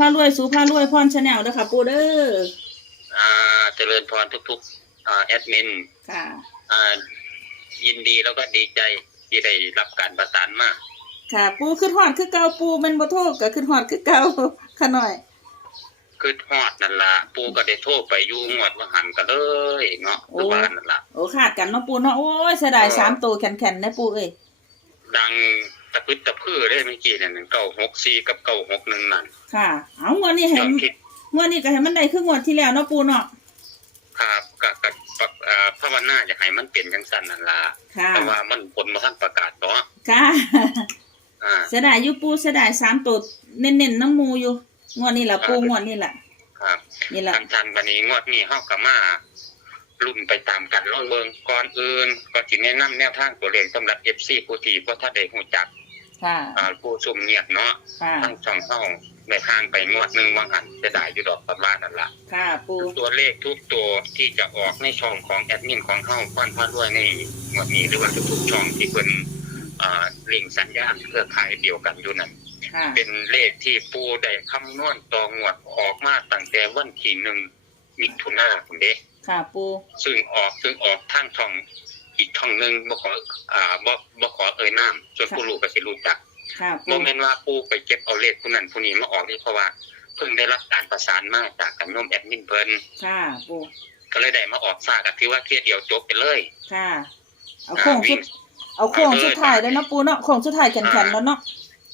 พารวยสู่พารวยพรชาแนลเด้อค่ะ ปูเด้ออ่าเจริญพรทุกๆอ่าแอดมินค่ะ อ่ายินดีแล้วก็ดีใจที่ได้รับการประสานมาค่ะ ปูขึ้นฮอดคือเก่าปูแมันบ่โทษก็ขึ้นฮอดคือเก่าค่ะหน่อย คือฮอดนั่นละปูก็ได้โทรไปอยุ่งวดว่าหันกันเลยเนาะคือบ้านนั่นละ โอ้ขาดกันเนาะปูเนาะโอ้ยเสียดายสามตัวแข็งๆนะปูเอ้ยดังตะพึดตะพื้อได้เมื่อกี้เนี่ยเก้าหกสี่กับเก้าหกหนึ่งนั่นค่ะ เอางวดนี้ให้ยอดคิดงวดนี้ก็ให้มันได้คืองวดที่แล้วเนาะปูเนาะครับกับกับกับอ่าภาวนาอยากให้มันเปลี่ยนจังสันนั่นละค่ะแต่ว่ามันผลมาท่านประกาศเนาะค่ะอ่าเสียดายอยู่ปูเสียดายสามตัวเน้นๆน้ำมูอยู่งวดนี้ล่ะปูงวดนี้ล่ะครับนี่ล่ะทันทันวันนี้งวดนี้เฮากับมารุ่นไปตามกันร้อยเบิงก่อนอื่นก็สิแนะนำแนวทางตัวเลขสำหรับ FC ผู้ที่บ่ทันได้ฮู้จัก ค่ะ อ่าผู้ซุ่มเงียบเนาะค่ะ ทั้งสองเฮาในทางไปงวดหนึงวางหันจะได้อยู่ดอกประมาณนั่นล่ะค่ะปูตัวเลขทุกตัวที่จะออกในช่องของแอดมินของเฮาฟันพาด้วยในงวดนี้หรือว่าทุกๆช่องที่เพิ่นอ่าลิงก์สัญญาณเครือข่ายเดียวกันอยู่นั่นค่ะ เป็นเลขที่ปูได้คำนวณต่องวดออกมาตั้งแต่วันที่หนึ่งมิถุนายนเด้ค่ะปูซึ่งออกซึ่งออกทางช่อง อีกช่องหนึ่งบ่ขออ่าบ่บ่ขอเอ่ยนามส่วนผู้รู้ก็สิรู้จักค่ะบ่ปูแม่นว่าปูไปเก็บเอาเลขผู้นั้นผู้นี้มาออกนี่เพราะว่าเพิ่งได้รับการประสานมาจากกันโยมแอดมินเพิ่นค่ะปูก็เลยได้มาออกซาก็ถือว่าเที่ยเดียวจบไปเลย ค่ะ เอาโค้งสุดเอาโค้งสุดท้ายแล้วเนาะปูเนาะโค้งสุดท้ายแข็งๆแล้วเนาะ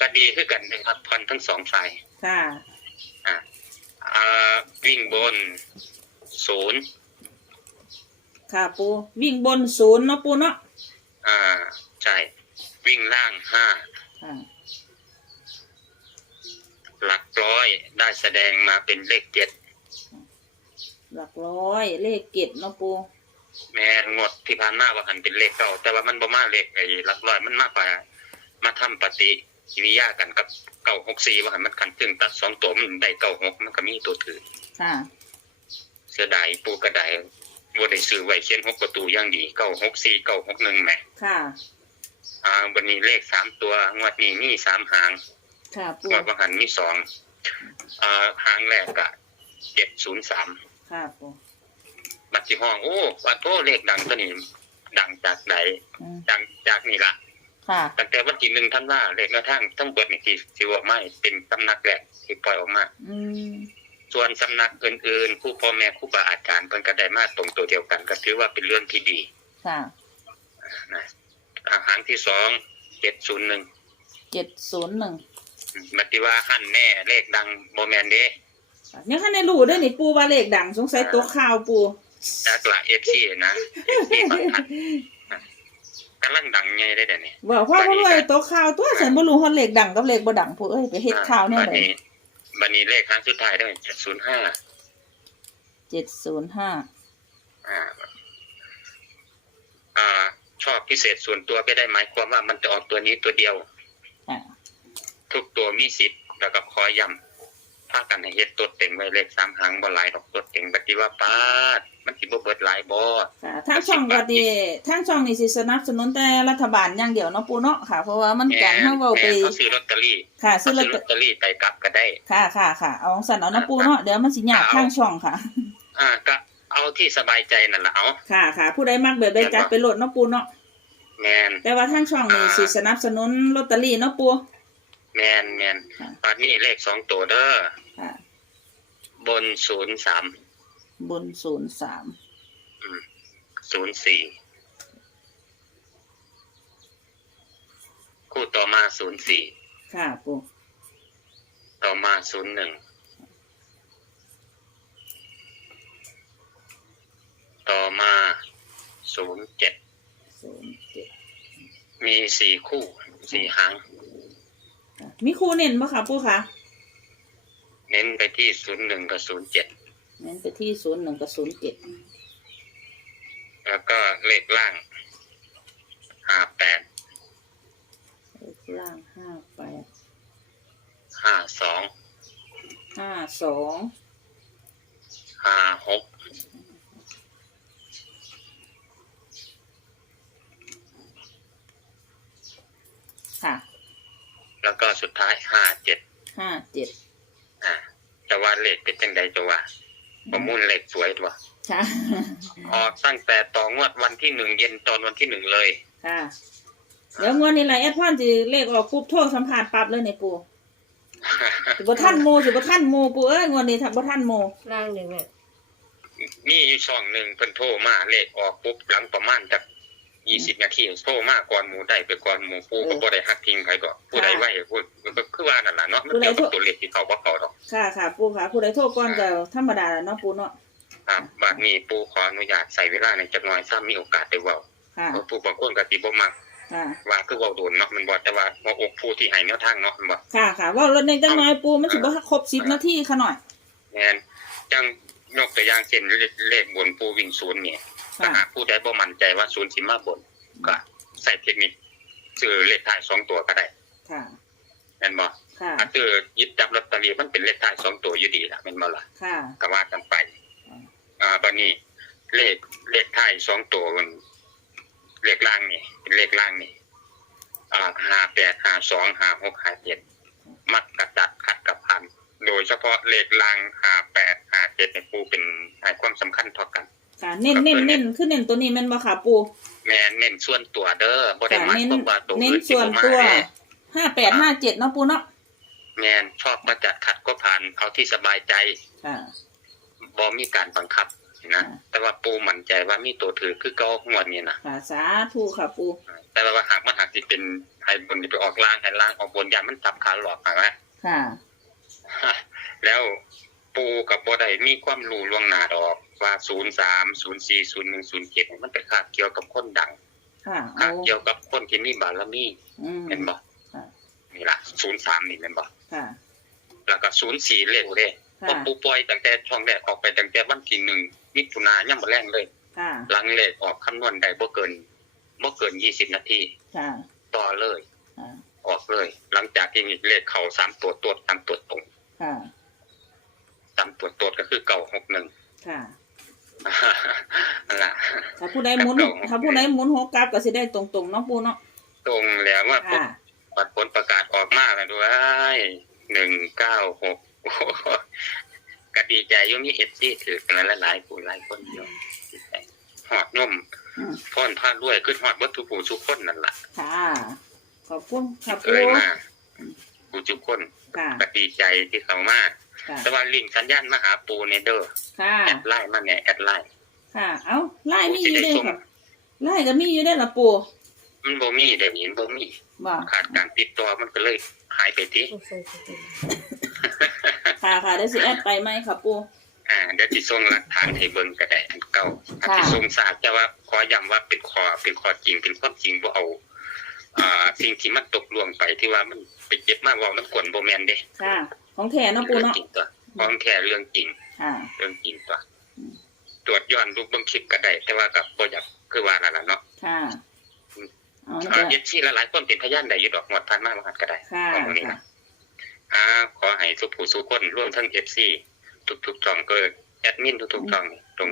ก็ดีคือกันนะครับพันทั้งสองฝ่ายค่ะอ่าอ่าวิ่งบนศูนย์ ค่ะปูวิ่งบนศูนย์เนาะปูเนาะอ่าใช่วิ่งล่างห้าค่ะหลักร้อยได้แสดงมาเป็นเลขเจ็ดหลักร้อย เลขเก็ดเนาะปูแม่นงดที่ผ่านมาว่าหันเป็นเลขเก่าแต่ว่ามันบ่มาเลขไอ้หลักร้อยมันมากกว่ามาทำปฏิกิริยากันกับเก่าหกสี่ว่าหันมันคันจึงตัดสองตัวมันได้เก่าหกมันก็มีตัวถือค่ะ เสียดายปูกระได บ่ได้ซื้อไว้เขียนหกประตูอย่างดีเก้าหกสี่เก้าหกหนึ่งแหมค่ะ อ่าวันนี้เลขสามตัวงวดนี้มีสามหางค่ะปูงวดว่าหันมีสองอ่าหางแรกกะเจ็ดศูนย์สามค่ะปูบัตรที่ห้องโอ้ว่าโตเลขดังตัวนี้ดังจากไหนอืมดังจากนี่ละค่ะ ตั้งแต่วันที่หนึ่งท่านว่าเลขแนวทางทั้งเบิดนี่ที่ที่ว่าไม่เป็นสำนักแรกที่ปล่อยออกมา อืม ส่วนสำนักอื่นๆผู้พ่อแม่ครูบาอาจารย์เพิ่นก็ได้มาตรงตัวเดียวกัน ก็ถือว่าเป็นเรื่องที่ดีค่ะนะอาหางที่สองเจ็ดศูนย์หนึ่งเจ็ดศูนย์หนึ่งบัตรว่าหั่นแน่เลขดังโมแมนเด้ยังคันในรู้ด้วยนี่ปูว่าเลขดังสงสัยตัวข่าวปูจากละเอฟซีนะเอฟซีบางท่านกำลังดังไงได้เดี๋ยวนี้บอกว่าบ่รวยตัวข่าวตัวฉันบ่รู้ฮอดเลขดังกับเลขบ่ดังปูเอ้ยไปเฮ็ดข่าวแน่บัดเลยนี้ บันนี้เลขครั้งสุดท้ายได้เจ็ดศูนย์ห้าเจ็ดศูนย์ห้าอ่าอ่า ชอบพิเศษส่วนตัวไม่ได้หมายความว่ามันจะออกตัวนี้ตัวเดียวค่ะทุกตัวมีสิทธิ์แล้วก็คอยย้ำ ถ้ากันให้เฮ็ดตัวเต็งไว้เลขสามหางบ่หลายดอกตัวเต็งปฏิว่าปาดมันสิบ่เบิดหลายบ่ค่ะทางช่องก็ดีทางช่องนี่สิสนับสนุนแต่รัฐบาลอย่างเดียวเนาะปูเนาะค่ะ เพราะว่ามันกันเฮาเว้าไปแม่เขาซื้อลอตเตอรี่ค่ะเขาซื้อลอซื้ตอเตอลอตเตอรี่ไปกลับก็ได้ ค่ะค่ะค่ะเอาสั่นเอานะปูเนาะเดี๋ยวมันสิยากทางช่องค่ะ อ่าก็เอาที่สบายใจนั่นล่ะเอาค่ะค่ะ ผู้ใดมักแบบใดจัดไปโหลดเนาะปูเนาะแมนแต่ว่าทางช่องนี่สิสนับสนุนลอตเตอรี่เนาะปูแมนแมนค่ะตอนนี้เลขสองตัวเด้อ ค่ะ บนศูนย์สามบนศูนย์สามศูนย์สี่คู่ต่อมาศูนย์สี่ค่ะปูต่อมาศูนย์หนึ่งต่อมาศูนย์เจ็ดศูนย์เจ็ดมีสี่คู่สี่หางค่ะมีครูเน้นบ่ค่ะปูค่ะ เน้นไปที่ศูนย์หนึ่งกับศูนย์เจ็ดเน้นไปที่ศูนย์หนึ่งกับศูนย์เจ็ดแล้วก็เลขล่างห้าแปดเลขล่างห้าแปดห้าสองห้าสองห้าหกค่ะ แล้วก็สุดท้ายห้าเจ็ดห้าเจ็ด อ่าแต่ว่าเลขเป็นจังใดจะว่าประมูลเลขสวยตัวค่ะ ออกตั้งแต่ต่องวดวันที่หนึ่งเย็นตอนวันที่หนึ่งเลยค่ะ เดี๋ยวงวดนี้แหละแอดพอนสิเลขออกปุ๊บโทรสัมภาษณ์ปั๊บเลยเนี่ยปูสิบ่ท่านโมสิบ่ท่านโมปูเอ้ยงวดนี้ถ้าบ่ท่านโมร่างหนึ่งอะ มีอยู่ช่องหนึ่งเพิ่นโทรมาเลขออกปุ๊บหลังประมาณจาก ยี่สิบนาทีโทรมาก่อนหมูได้ไปก่อนหมูผู้ก็บ่ได้หักทิ้งใครก็ผู้ใดไหวผู้ก็คือว่านั่นล่ะเนาะมันเกี่ยวกับตัวเลขที่เขาบ่เขาดอกค่ะค่ะปูค่ะผู้ใดโทรก่อนก็ธรรมดาแหละเนาะปูเนาะครับบัดนี้ปู่ขออนุญาตใส่เวลาในจักหน่อยถ้ามีโอกาสได้เว้าค่ะเพราะผู้บางคนก็สิบ่มักค่ะว่าคือเว้าโดนเนาะมันบ่แต่ว่าหัวอกผู้ที่ให้แนวทางเนาะมันบ่ค่ะค่ะเว่ารถในจังน้อยปูมันสิบ่ครบสิบนาทีค่ะหน่อยแม่นจังยกตัวอย่างเช่นเลขเลขบนปู่วิ่งศูนย์เนี่ย ถ้าค่ะหากผู้ใดบ่มั่นใจว่าศูนย์สิมาบน ก็ใส่เทคนิคซื้อเลขท้ายสองตัวก็ได้ค่ะแม่นบ่ค่ะถ้าซื้อหยิบจับลอตเตอรี่มันเป็นเลขท้ายสองตัวอยู่ดีล่ะแม่นบ่ล่ะค่ะก็ว่ากันไปอืมอ่าบัดนี้ เลขเลขท้ายสองตัวมันเลขล่างนี่เป็นเลขล่างนี่อ่าห้าแปดห้าสองห้าหกห้าเจ็ดมัดกระจัดขัดกับพันโดยเฉพาะเลขล่างห้าแปดห้าเจ็ดในปูเป็นให้ความสำคัญเท่ากัน ค่ะเน้นเน้นเน้นคือเน้นตัวนี้แม่นบ่ค่ะปูแม่เน้นส่วนตัวเด้อบ่ได้ค่ะหมายเน้นความว่าตัวเน้นอื่นสิส่วนบ่มาตัวเด้ห้าแปดห้าเจ็ดเนาะปูเนาะแม่นชอบก็จัดขัดก็ผ่านเอาที่สบายใจค่ะ บ่มีการบังคับนะค่ะแต่ว่าปูมั่นใจว่ามีตัวถือคือเก่างวดนี้นะค่ะสาธุค่ะปูแต่ว่าหากมันหากสิเป็นให้บนนี่ไปออกล่างให้ล่างออกบนยามมันจับขาหลอกนะ ค่ะแล้วปูกับบ่ได้มีความรู้ล่วงหน้าดอก ว่า03 04 01 07มันเป็นคาบเกี่ยวกับคนดังค่ะคาเอาบเกี่ยวกับคนที่มีบารมีอืมเห็นบ่ค่ะนี่ล่ะ03นี่แม่นบ่ค่ะแล้วก็04เลขเด้ค่ะพอปูปล่อยตั้งแต่ช่องแรกออกไปตั้งแต่วันที่1มิถุนายนยังบ่แรงเลยค่ะหลังเลขออกคำนวณได้บ่เกินบ่เกิน20นาทีค่ะต่อเลยค่ะออกเลย หลังจากที่มีเลขเข้าสามตัวตัวสามตัวตรงค่ะสามตัวตัวก็คือเก่าหกหนึ่งค่ะนั่น ล่ะถ้าผู้ใดหมุนครับผมถ้าผู้ใดหมุนหัวกลับก็สิได้ตรงๆเนาะปูเนาะตรงแล้วว่าค่ะบัตรผลประกาศออกมาแล้วด้วยหนึ่งเก้าหกโอ้โหก็ดีใจอยุ่มีเอฟซีถือกันแล้วหลายผู้หลายคนเดียวดีใจหอดนุ่มอืมพ่อนผ้าด้วยขึ้นหอดวัตถุผู้ทุกคนนั่นล่ะค่ะขอบคุณค่ะเคปูยมาผู้ทุกคนค่ะก็ดีใจที่เขามา ค่ะ แต่ว่าลิงก์สัญญาณมาหาปูในเด้อค่ะ แอดไลน์มาเนี่ยแอดไลน์ค่ะ เอ้าไล่มีอยู่เด้อค่ะไล่ก็มีอยู่ได้อละปูมันบ่มีเดี๋ยวนี้มันบ่มีบ่ขาดการติดต่อมันก็เลยหายไปทีต้องใส่สติค่ะค่ะได้สิแอดไปไหมค่ะปู อ่าเดี๋ยวที่ส่งหลักฐานให้เบิ่งก็ได้อันเก่าถ้าค่ะที่ส่งทราบแต่ว่าขอย้ำว่าเป็นข้อเป็นข้อจริงเป็นความจริงบ่เอาอ่าสิ่งที่มันตกล่วงไปที่ว่ามันไปเจ็บมาเว้าน้ำกลนบ่แม่นเด้ ค่ะ ของแท้เนาะปูเรื่องเนาะจริงตัวของแท้เรื่องจริง ค่ะเรื่องจริงตัวอืมตรวจย้อนรูปเบิ่งคลิปก็ได้แต่ว่าก็บ่อยากคือว่านั่นล่ะเนาะค่ะเอาอ่านี่เอฟซีหลายๆคนเป็นพยานได้อยู่ดอกงวดผ่านมาบ่หัดก็ได้ค่ะของมื้อนี้ค่ะนะอ่าขอให้ทุกผู้ทุกคนรวมทั้ง FC ทุกๆช่องก็แอดมินทุกๆช่องตรง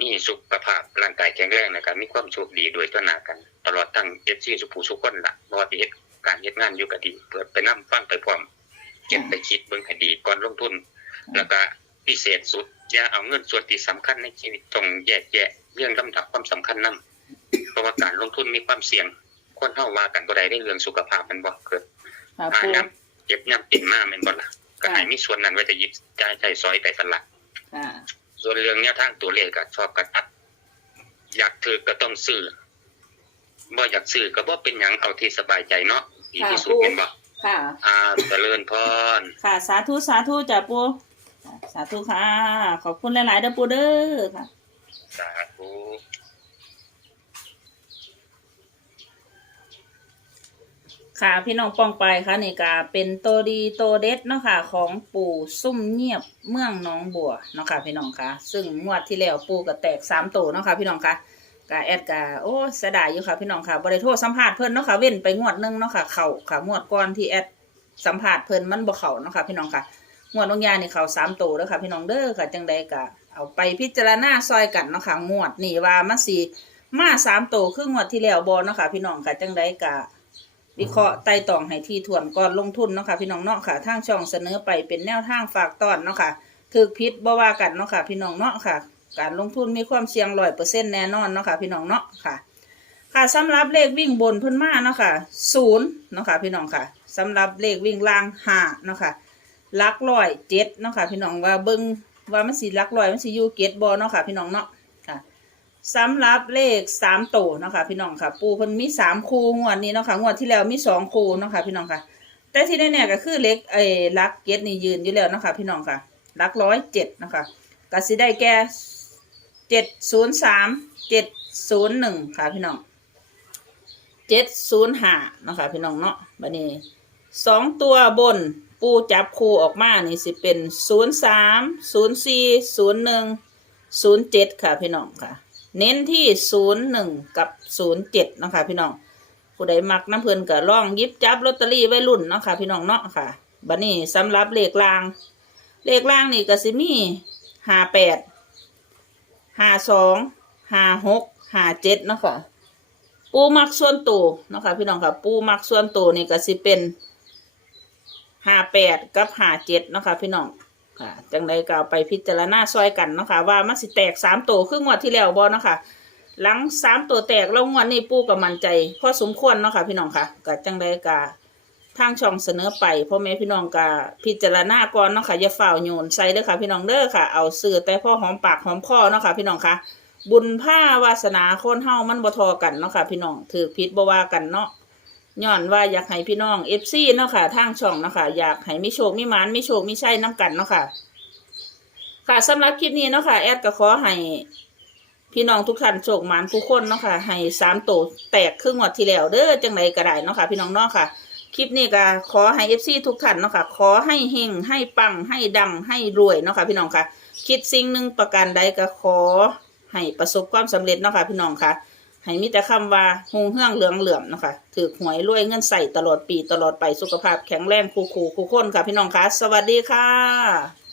มีสุขภาพร่างกายแข็งแรงนะครับมีความสุขดีด้วยตัวหน้ากัน ตลอดทั้ง FC ทุกผู้ทุกคนล่ะบ่ว่าสิเฮ็ดการเฮ็ดงานอยู่ก็ดี เปิดไปนํฟังไปพร้อม เก็บไปคิดเบิ่งให้ดีก่อนลงทุน แล้วก็พิเศษสุดอย่าเอาเงินส่วนที่สำคัญในชีวิตต้องแยกแยะเรื่องลำดับความสำคัญนํเพราะว่าการลงทุนมีความเสี่ยงคนเฮาว่ากันบ่ได้ในเรื่องสุขภาพมันบ่เกิดค่ะอ่าปูน้ำเจ็บน้ำติ่นมาแม่นบ่ล่ะก็ให้มีส่วนนั้นไว้จะหยิบจ่ายใช้ซอยไปสั่นละค่ะส่วนเรื่องแนวทางตัวเลขก็ชอบกระตัด อยากถือก็ต้องซื้อบ่อยากซื้อก็บ่เป็นหยังเอาที่สบายใจเนาะดีที่สุดแม่นบ่ ค่ะอ่าเจริญพรค่ะ สาธุสาธุจ้ะปูค่ะสาธุค่ะ ขอบคุณหลายๆเด้อปูเด้อค่ะสาธุค่ะพี่น้องปองไปค่ะนี่ก็เป็นโตวดีโตวเด็ดเนาะค่ะของปู่ซุ่มเงียบเมืองหน้องบัวเนาะค่ะพี่น้องค่ะ ซึ่งงวดที่แล้วปู่ก็แตกสามตัวเนาะค่ะพี่น้องค่ะ กาแอดกาโอ้เสียดายอยู่ค่ะพี่น้องค่ะบริโทษสัมภาษณ์เพิ่นเนาะค่ะเว้นไปงวดนึงเนาะค่ะเข่าค่ะงวดก่อนที่แอดสัมภาษณ์เพิ่นมันบ่เข่าเนาะค่ะพี่น้องค่ะงวดบางยางนี่เข่าสามตัวแล้วค่ะพี่น้องเด้อค่ะจังใดก็เอาไปพิจารณาซอยกันเนาะค่ะงวดนี่ว่ามันสิมาสามตัวคืองวดที่แล้วบ่เนาะค่ะพี่น้องค่ะจังใดก็วิเคราะห์ไต่ตองให้ที่ถ่วนก่อนลงทุนเนาะค่ะพี่น้องเนาะค่ะทางช่องเสนอไปเป็นแนวทางฝากตอนเนาะค่ะถือพิษบ่ว่ากันเนาะค่ะพี่น้องเนาะค่ะ การลงทุนมีความเสี่ยงร้อยเปอร์เซ็นต์แน่นอนเนาะค่ะพี่น้องเนาะค่ะ ค่ะสำหรับเลขวิ่งบนพิ่นมาเนาะค่ะศูนย์เนาะค่ะพี่น้องค่ะสำหรับเลขวิ่งล่างห้าเนาะค่ะลักร้อยเจ็ดเนาะค่ะพี่น้องว่าเบิ่งว่ามันสิหลักร้อยมันสิอยู่เจ็ดบ่เนาะค่ะพี่น้องเนาะค่ะสำหรับเลขสามโตวเนาะค่ะพี่น้องค่ะ ปูเพิ่นมีสามคูงวดนี้เนาะค่ะงวดที่แล้วมีสองคูเนาะค่ะพี่น้องค่ะ แต่ที่แน่ๆก็คือเลขเอ้ลักเจ็ดนี่ยืนอยู่แล้วเนาะค่ะพี่น้องค่ะลักร้อยเจ็ดเนาะค่ะก็สิได้แก่ จ็ดศูนย์สามเจ็ดศูนย์หนึ่งค่ะพี่น้องเจ็ดศูนย์ห้านะคะพี่น้องเนาะบัดนี้สองตัวบนปูจับคู่ออกมานี่สิเป็นศูนย์สามศูนย์สี่ศูนย์หนึ่งศูนย์เจ็ดค่ะพี่น้องค่ะ เน้นที่ศูนย์หนึ่งกับศูนย์เจ็ดนะคะพี่น้องผู้ใดมักน้ำเพลินก็ล่องยิบจับลอตเตอรี่ไว้รุ่นเนาะค่ะพี่น้องเนาะค่ะบัดนี้สำหรับเลขล่าง เลขล่างนี่ก็สิมีห้าแปด ห้าสองห้าหกห้าเจ็ดเนาะค่ะ ปูมักส่วนตัวเนาะค่ะพี่น้องค่ะ ปูมักส่วนตัวนี่ก็สิเป็นห้าแปดกับห้าเจ็ดเนาะค่ะพี่น้องค่ะ จังใดก็เอาไปพิจารณาซอยกันเนาะค่ะ ว่ามันสิแตกสามตัวครึ่งงวดที่แล้วบ่เนาะค่ะ หลังสามตัวแตกแล้วงวดนี้ปูกับมั่นใจพอสมควรเนาะค่ะพี่น้องค่ะก็จังใดก็ ทางช่องเสนอไปพ่อแม่พี่น้องก็พิจารณาก่อนเนาะค่ะอย่าฝ่าโยนใส่เด้อค่ะพี่น้องเด้อค่ะเอาซื้อแต่พ่อหอมปากหอมคอเนาะค่ะพี่น้องค่ะบุญผ้าวาสนาคนเฮามันบ่ทอกันเนาะค่ะพี่น้องถือพิษบ่ว่ากันเนาะย้อนว่าอยากให้พี่น้อง FC เนาะค่ะทางช่องเนาะค่ะอยากให้มีโชคมีมานมีโชคมีชัยนํกันเนาะค่ะค่ะสำหรับคลิปนี้เนาะค่ะแอดก็ขอให้พี่น้องทุกท่านโชคมานทุกคนเนาะค่ะให้สามโตแตกครึ่งวัดที่แล้วเด้อจังไดก็ได้เนาะค่ะพี่น้องเนาะค่ะ คลิปนี้ก็ขอให้เอฟซีทุกท่านเนาะค่ะขอให้เฮงให้ปังให้ดังให้รวยเนาะค่ะพี่น้องค่ะ คิดสิ่งหนึ่งประการใดก็ขอให้ประสบความสำเร็จเนาะค่ะพี่น้องค่ะให้มีแต่คำว่าหงเฮืองเหลืองเหลื่อมเนาะค่ะถือหวยรวยเงินใส่ตลอดปีตลอดไปสุขภาพแข็งแรงคู่คู่คู่คนค่ะพี่น้องค่ะ สวัสดีค่ะ